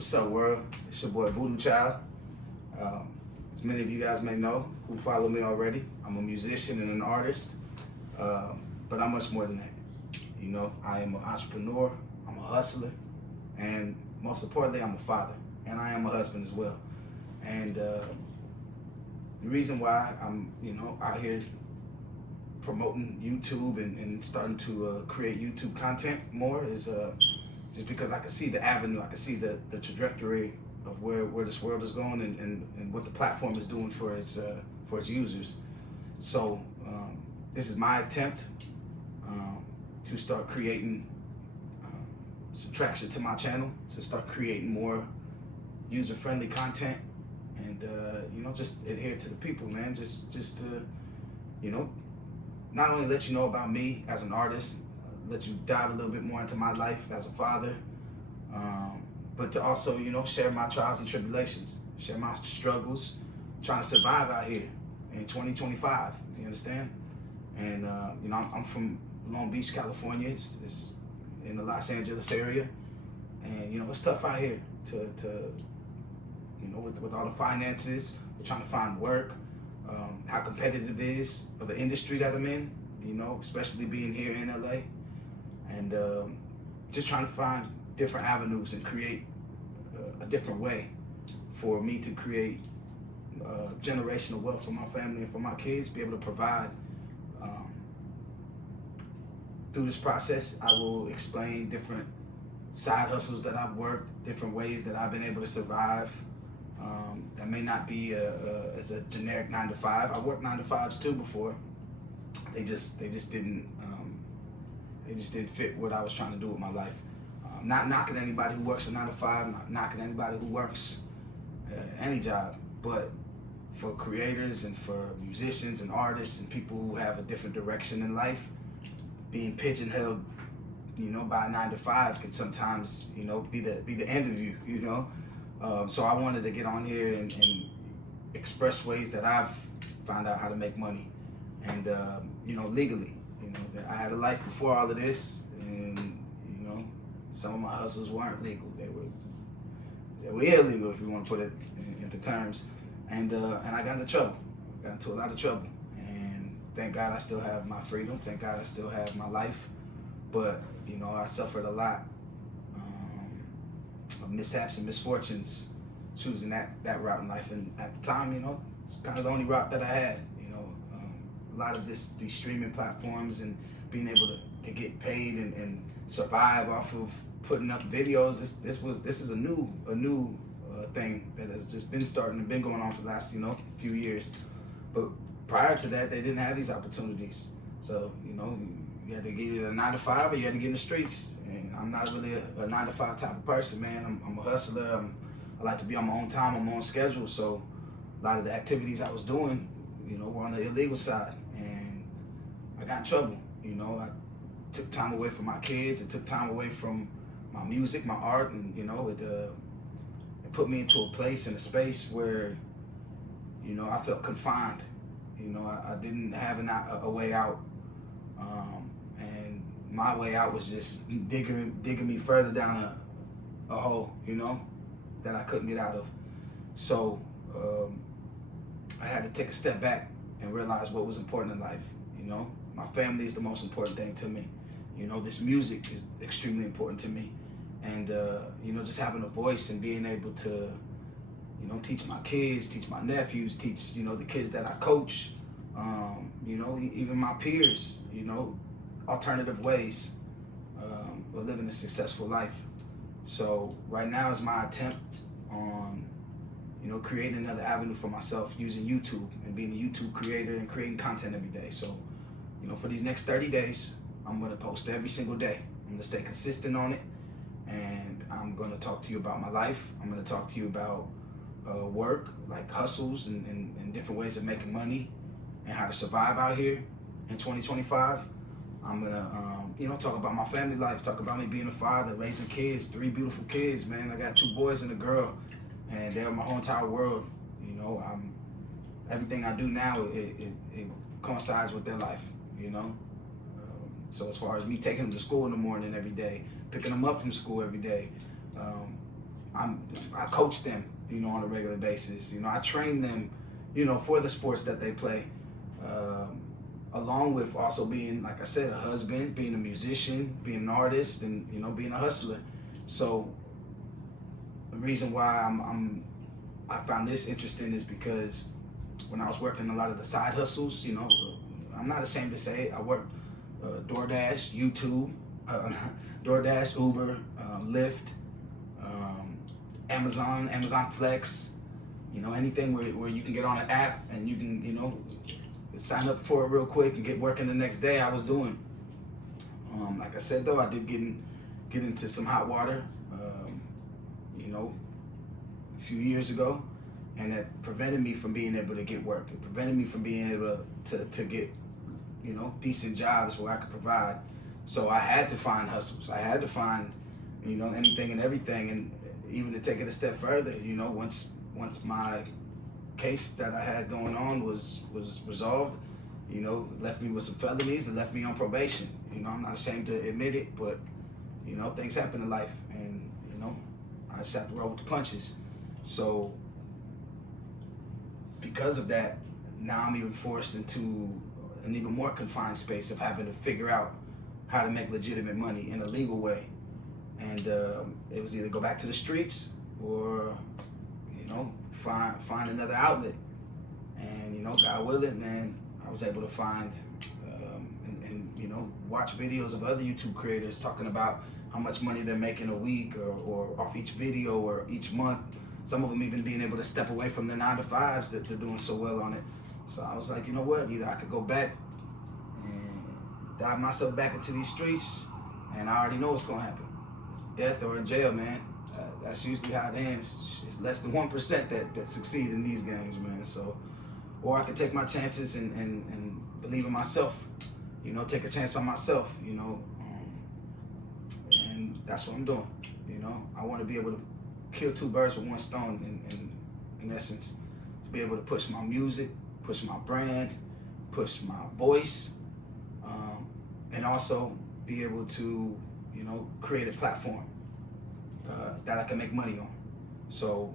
What's up, world? It's your boy Voodoo Child. As many of you guys may know who follow me already, I'm a musician and an artist, but I'm much more than that. You know, I am an entrepreneur, I'm a hustler, and most importantly, I'm a father, and I am a husband as well. And the reason why I'm, out here promoting YouTube and starting to create YouTube content more is just because I can see the avenue, I can see the trajectory of where this world is going and what the platform is doing for its users. So this is my attempt to start creating some traction to my channel, to start creating more user-friendly content, and just adhere to the people, man. Just to not only let you know about me as an artist, let you dive a little bit more into my life as a father, but to also, share my trials and tribulations, share my struggles, trying to survive out here in 2025, you understand? And, I'm from Long Beach, California. It's in the Los Angeles area. And, it's tough out here to with all the finances, we're trying to find work, how competitive it is of the industry that I'm in, especially being here in LA. And just trying to find different avenues and create a different way for me to create generational wealth for my family and for my kids, be able to provide. Through this process, I will explain different side hustles that I've worked, different ways that I've been able to survive. That may not be as a generic 9-to-5. I worked 9-to-5s too before. They just didn't fit what I was trying to do with my life. Not knocking anybody who works a 9-to-5, not knocking anybody who works any job, but for creators and for musicians and artists and people who have a different direction in life, being pigeonholed, by a 9-to-5 can sometimes, be the end of you, So I wanted to get on here and express ways that I've found out how to make money, and legally. I had a life before all of this, and some of my hustles weren't legal. They were illegal, if you want to put it into terms. And I got into trouble. Got into a lot of trouble. And thank God I still have my freedom. Thank God I still have my life. But I suffered a lot of mishaps and misfortunes choosing that route in life. And at the time, it's kind of the only route that I had. A lot of these streaming platforms and being able to get paid and survive off of putting up videos. This is a new thing that has just been starting and been going on for the last few years. But prior to that, they didn't have these opportunities. So you had to get either a 9-to-5 or you had to get in the streets. And I'm not really a 9-to-5 type of person, man. I'm a hustler. I like to be on my own time, on my own schedule. So a lot of the activities I was doing, were on the illegal side, and I got in trouble. I took time away from my kids. It took time away from my music, my art, and it put me into a place and a space where I felt confined. I didn't have a way out, and my way out was just digging me further down a hole, that I couldn't get out of. So I had to take a step back and realize what was important in life. My family is the most important thing to me. This music is extremely important to me. And, just having a voice and being able to, teach my kids, teach my nephews, teach, the kids that I coach, even my peers, alternative ways of living a successful life. So right now is my attempt on creating another avenue for myself using YouTube and being a YouTube creator and creating content every day. So, for these next 30 days, I'm going to post every single day. I'm going to stay consistent on it, and I'm going to talk to you about my life. I'm going to talk to you about work, like hustles and different ways of making money and how to survive out here in 2025. I'm going to, talk about my family life, talk about me being a father, raising kids, 3 beautiful kids, man. I got 2 boys and a girl. And they're my whole entire world. Everything I do now, it coincides with their life, So as far as me taking them to school in the morning every day, picking them up from school every day, I coach them, you know, on a regular basis. You know, I train them, you know, for the sports that they play. Along with also being, like I said, a husband, being a musician, being an artist, and, you know, being a hustler. So the reason why I found this interesting is because when I was working a lot of the side hustles, you know, I'm not ashamed to say it. I worked DoorDash, YouTube, DoorDash, Uber, Lyft, Amazon Flex, you know, anything where you can get on an app and you can, you know, sign up for it real quick and get working the next day. I was doing. Like I said though, I did get into some hot water, you know, a few years ago, and that prevented me from being able to get work. It prevented me from being able to get, you know, decent jobs where I could provide. So I had to find hustles. I had to find, you know, anything and everything, and even to take it a step further, you know, once my case that I had going on was resolved, you know, left me with some felonies and left me on probation. You know, I'm not ashamed to admit it, but, you know, things happen in life, and, you know, I just have to roll with the punches. So because of that, now I'm even forced into an even more confined space of having to figure out how to make legitimate money in a legal way. And it was either go back to the streets or, you know, find another outlet. And, you know, God willing, man, I was able to find and you know, watch videos of other YouTube creators talking about how much money they're making a week or off each video or each month. Some of them even being able to step away from their 9-to-5s that they're doing so well on it. So I was like, you know what, either I could go back and dive myself back into these streets, and I already know what's gonna happen. It's death or in jail, man. That's usually how it ends. It's less than 1% that succeed in these games, man. So, or I could take my chances and believe in myself, you know, take a chance on myself, you know, and that's what I'm doing. You know, I want to be able to kill two birds with one stone in essence, to be able to push my music, push my brand, push my voice, and also be able to, you know, create a platform that I can make money on. So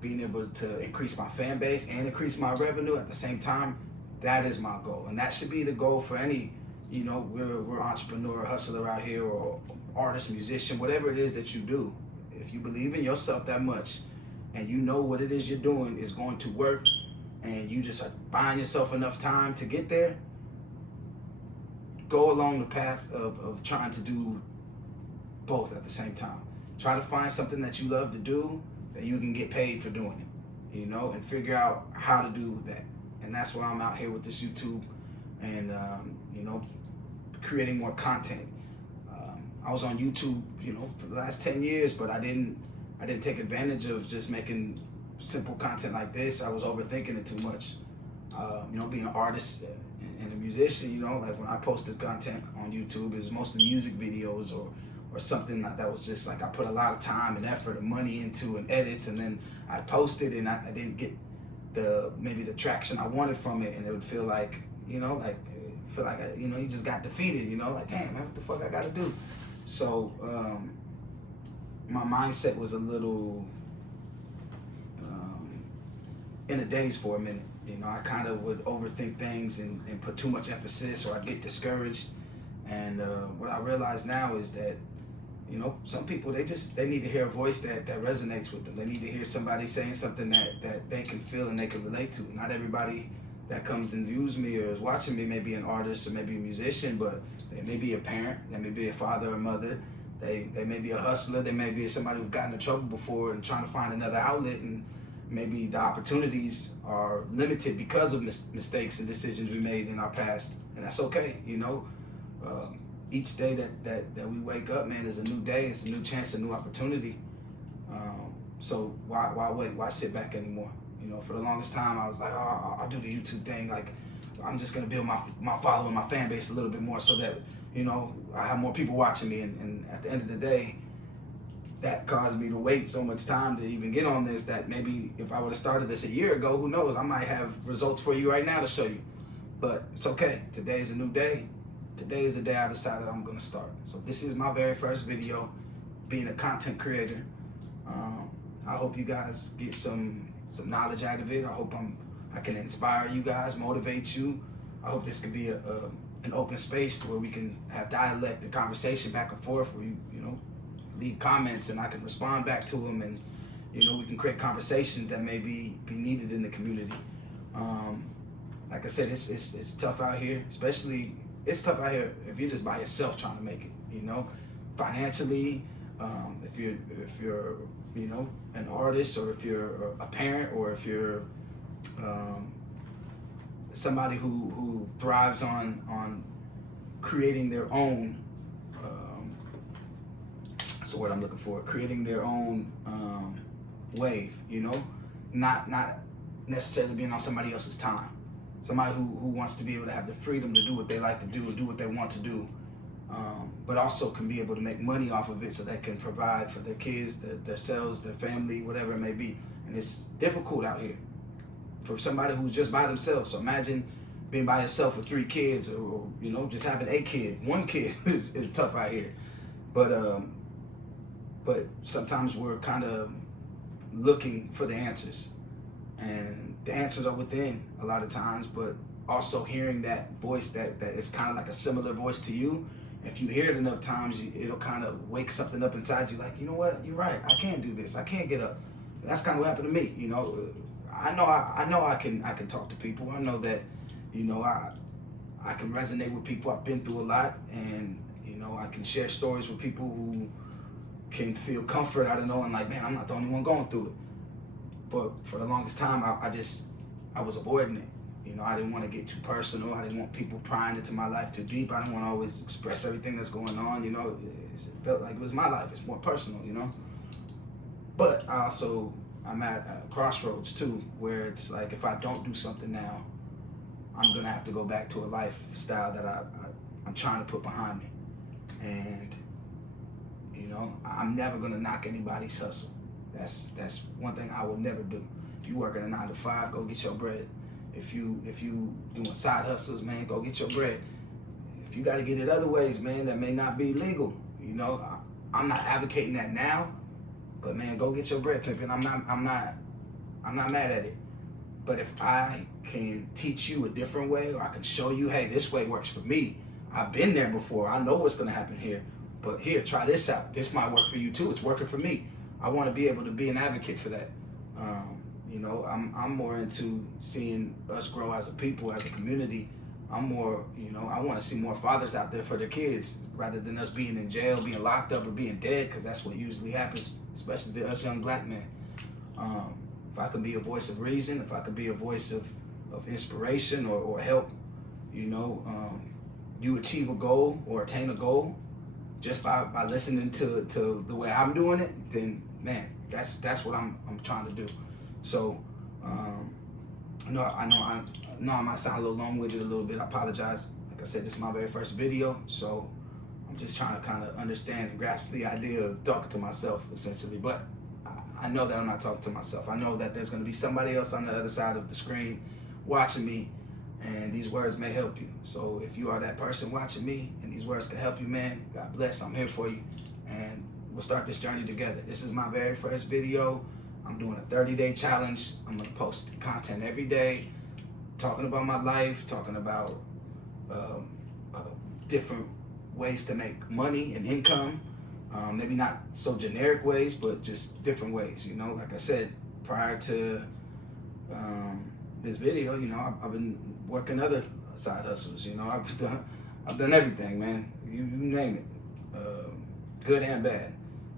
being able to increase my fan base and increase my revenue at the same time, that is my goal. And that should be the goal for any, you know, we're entrepreneur, hustler out here, or artist, musician, whatever it is that you do. If you believe in yourself that much and you know what it is you're doing is going to work, and you just are buying yourself enough time to get there, go along the path of trying to do both at the same time. Try to find something that you love to do that you can get paid for doing it, you know, and figure out how to do that. And that's why I'm out here with this YouTube and, you know, creating more content. I was on YouTube, you know, for the last 10 years, but I didn't take advantage of just making simple content like this. I was overthinking it too much. You know, being an artist and a musician, you know, like when I posted content on YouTube, it was mostly music videos or something that was just like I put a lot of time and effort and money into and edits, and then I posted and I didn't get maybe the traction I wanted from it, and it would feel like, you know, you know, you just got defeated, you know, like, damn, man, what the fuck I gotta do? So my mindset was a little in a daze for a minute. You know, I kind of would overthink things and put too much emphasis, or I'd get discouraged. And what I realize now is that, you know, some people, they need to hear a voice that resonates with them. They need to hear somebody saying something that they can feel and they can relate to. Not everybody that comes and views me or is watching me may be an artist or maybe a musician, but they may be a parent, they may be a father or mother, they may be a hustler, they may be somebody who's gotten in trouble before and trying to find another outlet, and maybe the opportunities are limited because of mistakes and decisions we made in our past, and that's okay, you know. Each day that we wake up, man, is a new day. It's a new chance, a new opportunity. So why wait? Why sit back anymore? You know, for the longest time, I was like, oh, I'll do the YouTube thing. Like, I'm just gonna build my following, my fan base a little bit more, so that, you know, I have more people watching me. And at the end of the day, that caused me to wait so much time to even get on this, that maybe if I would have started this a year ago, who knows? I might have results for you right now to show you. But it's okay. Today is a new day. Today is the day I decided I'm gonna start. So this is my very first video, being a content creator. hope you guys get some knowledge out of it. I hope I can inspire you guys, motivate you. I hope this could be an open space where we can have dialect and conversation back and forth, where you know, leave comments and I can respond back to them, and you know, we can create conversations that may be needed in the community. Like I said, it's tough out here, especially it's tough out here if you're just by yourself trying to make it, you know, financially. If you're you know, an artist, or if you're a parent, or if you're somebody who thrives on creating their own, what's the word I'm looking for, creating their own wave, you know, not necessarily being on somebody else's time. Somebody who wants to be able to have the freedom to do what they like to do and do what they want to do, but also can be able to make money off of it so they can provide for their kids, themselves, their family, whatever it may be. And it's difficult out here for somebody who's just by themselves. So imagine being by yourself with 3 kids, or you know, just having a kid. 1 kid is tough out here. But sometimes we're kind of looking for the answers, and the answers are within a lot of times, but also hearing that voice that is kind of like a similar voice to you. If you hear it enough times, it'll kind of wake something up inside you, like, you know what, you're right, I can't do this, I can't get up. And that's kind of what happened to me, you know. I know I can talk to people. I know that, you know, I can resonate with people. I've been through a lot, and you know, I can share stories with people who can feel comfort out of knowing, like, man, I'm not the only one going through it. But for the longest time, I was avoiding it. You know, I didn't want to get too personal. I didn't want people prying into my life too deep. I didn't want to always express everything that's going on. You know, it felt like it was my life. It's more personal, you know. But I'm at a crossroads too, where it's like, if I don't do something now, I'm gonna have to go back to a lifestyle that I'm trying to put behind me. And you know, I'm never gonna knock anybody's hustle. That's one thing I will never do. If you working a 9 to 5, go get your bread. If you doing side hustles, man, go get your bread. If you got to get it other ways, man, that may not be legal. You know, I'm not advocating that now, but man, go get your bread, pimping. I'm not mad at it. But if I can teach you a different way, or I can show you, hey, this way works for me. I've been there before. I know what's gonna happen here. But here, try this out. This might work for you too. It's working for me. I want to be able to be an advocate for that. You know, I'm more into seeing us grow as a people, as a community. I'm more, you know, I want to see more fathers out there for their kids, rather than us being in jail, being locked up, or being dead, because that's what usually happens, especially to us young black men. If I could be a voice of reason, if I could be a voice of inspiration or help, you know, you achieve a goal or attain a goal just by listening to the way I'm doing it, then man, that's what I'm trying to do. So I know I might sound a little long-winded a little bit. I apologize. Like I said, this is my very first video, so I'm just trying to kind of understand and grasp the idea of talking to myself, essentially. But I know that I'm not talking to myself. I know that there's going to be somebody else on the other side of the screen watching me, and these words may help you. So if you are that person watching me and these words can help you, man, God bless. I'm here for you, and we'll start this journey together. This is my very first video. I'm doing a 30-day challenge. I'm going to post content every day, talking about my life, talking about different ways to make money and income. Maybe not so generic ways, but just different ways. You know, like I said, prior to this video, you know, I've been working other side hustles. You know, I've done everything, man. You name it, good and bad.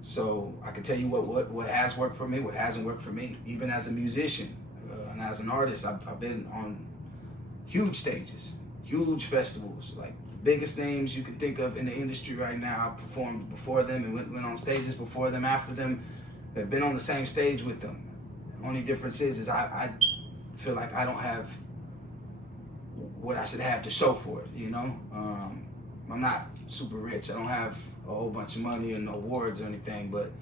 So I can tell you what has worked for me, what hasn't worked for me. Even as a musician and as an artist, I've been on huge stages, huge festivals, like the biggest names you can think of in the industry right now. I performed before them and went on stages before them, after them. I've been on the same stage with them. The only difference is I feel like I don't have what I should have to show for it, you know? I'm not super rich. I don't have a whole bunch of money and awards or anything, but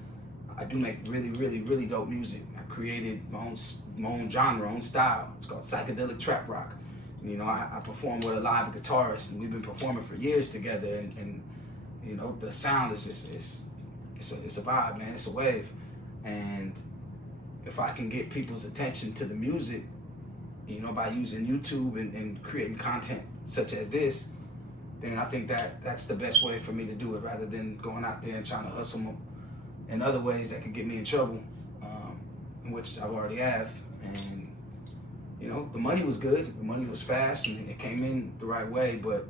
I do make really, really, really dope music. I created my own genre, own style. It's called psychedelic trap rock. You know, I perform with a live guitarist, and we've been performing for years together. And you know, the sound is just it's a vibe, man. It's a wave, and if I can get people's attention to the music, by using YouTube and creating content such as this, then I think that's the best way for me to do it, rather than going out there and trying to hustle in other ways that could get me in trouble, in which I already have. And the money was good, the money was fast, and it came in the right way. But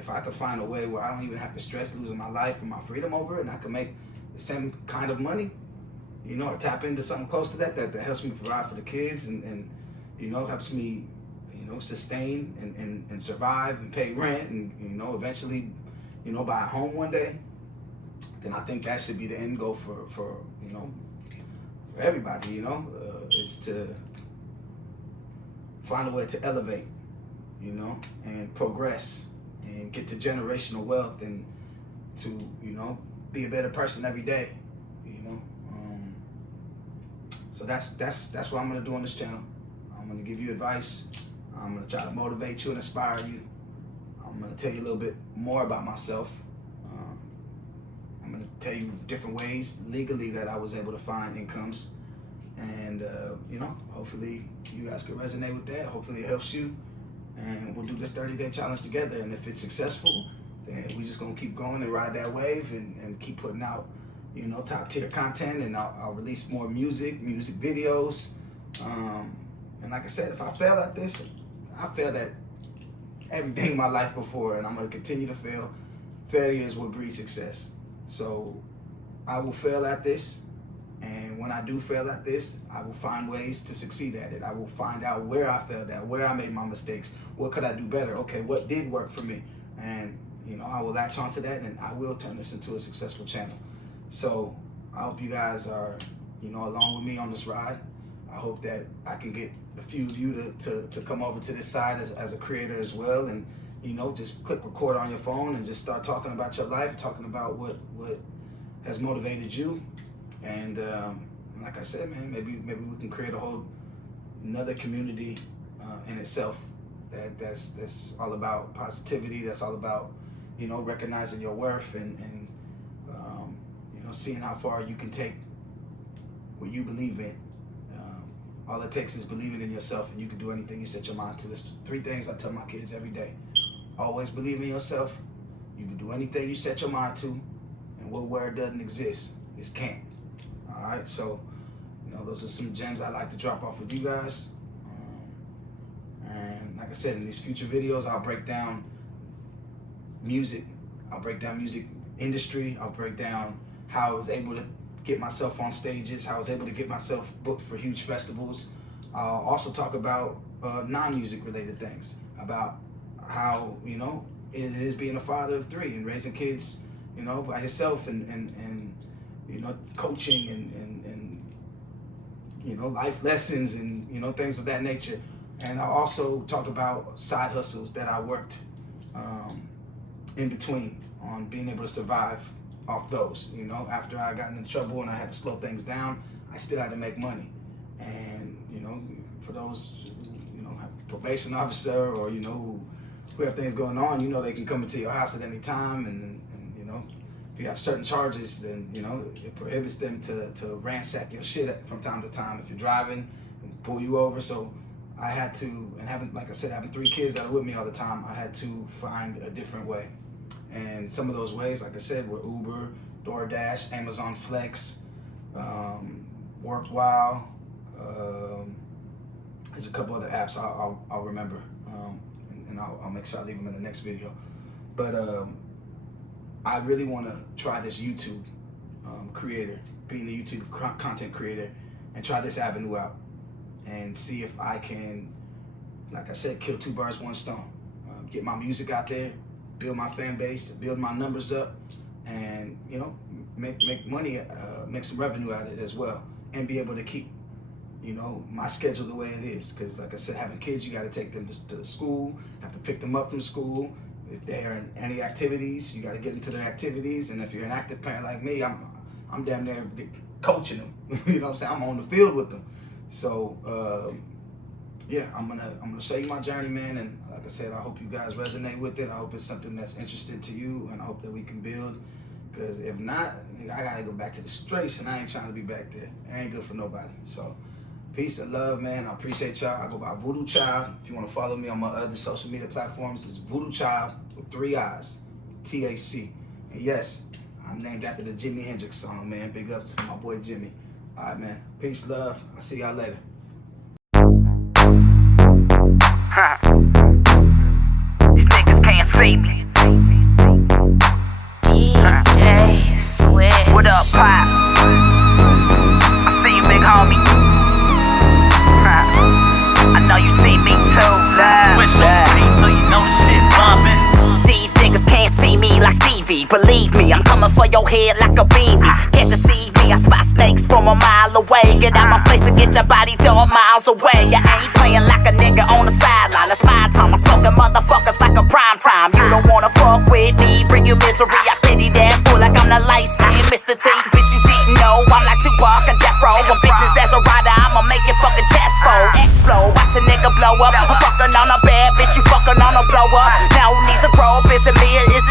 if I could find a way where I don't even have to stress losing my life and my freedom over it, and I can make the same kind of money, or tap into something close to that helps me provide for the kids and helps me, sustain and survive and pay rent and, eventually, buy a home one day, then I think that should be the end goal for everybody, is to find a way to elevate, and progress and get to generational wealth and to, be a better person every day, So that's what I'm gonna do on this channel. I'm gonna give you advice. I'm gonna try to motivate you and inspire you. I'm gonna tell you a little bit more about myself. I'm gonna tell you different ways legally that I was able to find incomes. And, hopefully you guys can resonate with that. Hopefully it helps you. And we'll do this 30-day challenge together. And if it's successful, then we're just gonna keep going and ride that wave and keep putting out, top tier content. And I'll release more music videos. And like I said, if I fail at this, I failed at everything in my life before, and I'm gonna continue to fail. Failure is what breeds success. So I will fail at this. And when I do fail at this, I will find ways to succeed at it. I will find out where I failed at, where I made my mistakes, what could I do better? Okay, what did work for me? And, I will latch onto that, and I will turn this into a successful channel. So I hope you guys are, along with me on this ride. I hope that I can get a few of you to come over to this side as a creator as well. And, just click record on your phone and just start talking about your life, talking about what has motivated you. And like I said, man, maybe we can create a whole another community in itself that's all about positivity. That's all about recognizing your worth and seeing how far you can take what you believe in. All it takes is believing in yourself, and you can do anything you set your mind to. There's 3 things I tell my kids every day. Always believe in yourself. You can do anything you set your mind to, and what word doesn't exist is can't. All right, so those are some gems I like to drop off with you guys. And like I said, in these future videos, I'll break down music. I'll break down music industry. I'll break down how I was able to get myself on stages, how I was able to get myself booked for huge festivals. I'll also talk about non-music related things, about how it is being a father of 3 and raising kids by yourself, and coaching and life lessons and things of that nature. And I'll also talk about side hustles that I worked in between on being able to survive off those. After I got into trouble and I had to slow things down, I still had to make money. And for those have a probation officer or who have things going on, they can come into your house at any time, and if you have certain charges, then it prohibits them to ransack your shit from time to time if you're driving and pull you over. So I had to, and having 3 kids that are with me all the time, I had to find a different way. And some of those ways, like I said, were Uber, DoorDash, Amazon Flex, WorkWhile. There's a couple other apps I'll remember, and I'll make sure I leave them in the next video. But I really want to try this YouTube creator, being a YouTube content creator, and try this avenue out and see if I can, like I said, kill 2 birds, 1 stone. Get my music out there, build my fan base, build my numbers up, and make money, make some revenue out of it as well, and be able to keep my schedule the way it is. Because like I said, having kids, you got to take them to school, have to pick them up from school. If they're in any activities, you got to get into their activities. And if you're an active parent like me, I'm damn near coaching them. You know what I'm saying? I'm on the field with them. So yeah, I'm gonna show you my journey, man. And like I said, I hope you guys resonate with it. I hope it's something that's interesting to you, and I hope that we can build. Because if not, I gotta go back to the streets, and I ain't trying to be back there. It ain't good for nobody. So Peace and love, man. I appreciate y'all. I go by Voodoo Child. If you want to follow me on my other social media platforms, it's Voodoo Child with 3 I's, THC. And yes, I'm named after the Jimi Hendrix song, man. Big ups to my boy Jimmy. All right, man. Peace, love. I'll see y'all later. These niggas can't see me. DJ Switch. What up, Pop? I see you, big homie. I know you see me too. Switch so you know the shit bumpin'. These niggas can't see me like Stevie. Believe me, I'm coming for your head like a beanie. Can't deceive me, I spot snakes from a mile away. Get out my face and get your body thrown miles away. I ain't playing like a nigga on the sideline. It's my time, I'm smoking motherfuckers like a prime time. You don't wanna fuck with me, bring you misery. I pity that fool like I'm the light skin Mr. T. Bitch, you didn't know I'm like Tupac and Death Row. When bitches as a rider, I'ma make your fucking chest fold. Explode, watch a nigga blow up. I'm fucking on a bad bitch, you fucking on a blow up. Now who needs to grow up? Is it me or is